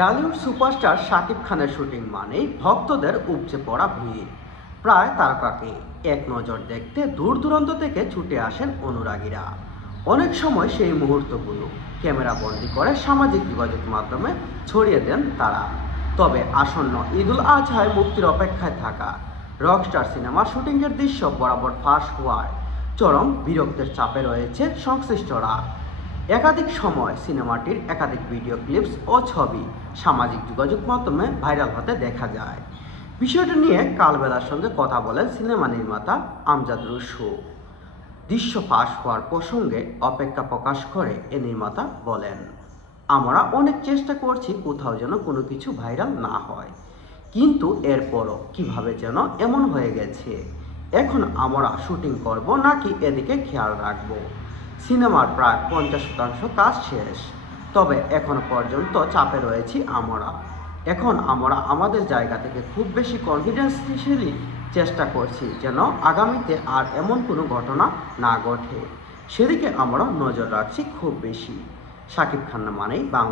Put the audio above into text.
Tollywood superstar Shakib খানের shooting মানেই ভক্তদের উপচে পড়া ভিড়। প্রায় তারকাকে এক নজর দেখতে দূর দূরান্ত থেকে ছুটে আসেন অনুরাগীরা। অনেক সময় সেই মুহূর্তগুলো ক্যামেরা বন্দি করে সামাজিক যোগাযোগ মাধ্যমে ছড়িয়ে দেন তারা। তবে আসন্ন ঈদুল আজহায় মুক্তির অপেক্ষায় থাকা রকস্টার সিনেমার শুটিংয়ের দৃশ্য বরাবর ফাঁস হওয়ায় চরম বিরক্তের চাপে রয়েছে সংশ্লিষ্টরা। একাধিক সময় সিনেমাটির একাধিক ভিডিও ক্লিপস ও ছবি সামাজিক যোগাযোগ মাধ্যমে ভাইরাল হতে দেখা যায়। বিষয়টি নিয়ে কালবেলার সঙ্গে কথা বলেন সিনেমা নির্মাতা আমজাদ রুশু। দৃশ্য ফাঁস হওয়ার প্রসঙ্গে অপেক্ষা প্রকাশ করে এ নির্মাতা বলেন, আমরা অনেক চেষ্টা করছি কোথাও যেন কোনো কিছু ভাইরাল না হয়, কিন্তু এরপরও কিভাবে যেন এমন হয়ে গেছে। এখন আমরা শুটিং করব নাকি এদিকে খেয়াল রাখবো। সিনেমার প্রায় 50% কাজ শেষ, তবে এখনো পর্যন্ত চাপে রয়েছি আমরা। এখন আমরা আমাদের জায়গা থেকে খুব বেশি কনফিডেন্সিয়ালি চেষ্টা করছি যেন আগামীতে আর এমন কোনো ঘটনা না ঘটে, সেদিকে আমরা নজর রাখছি খুব বেশি। শাকিব খান মানেই বাংলা।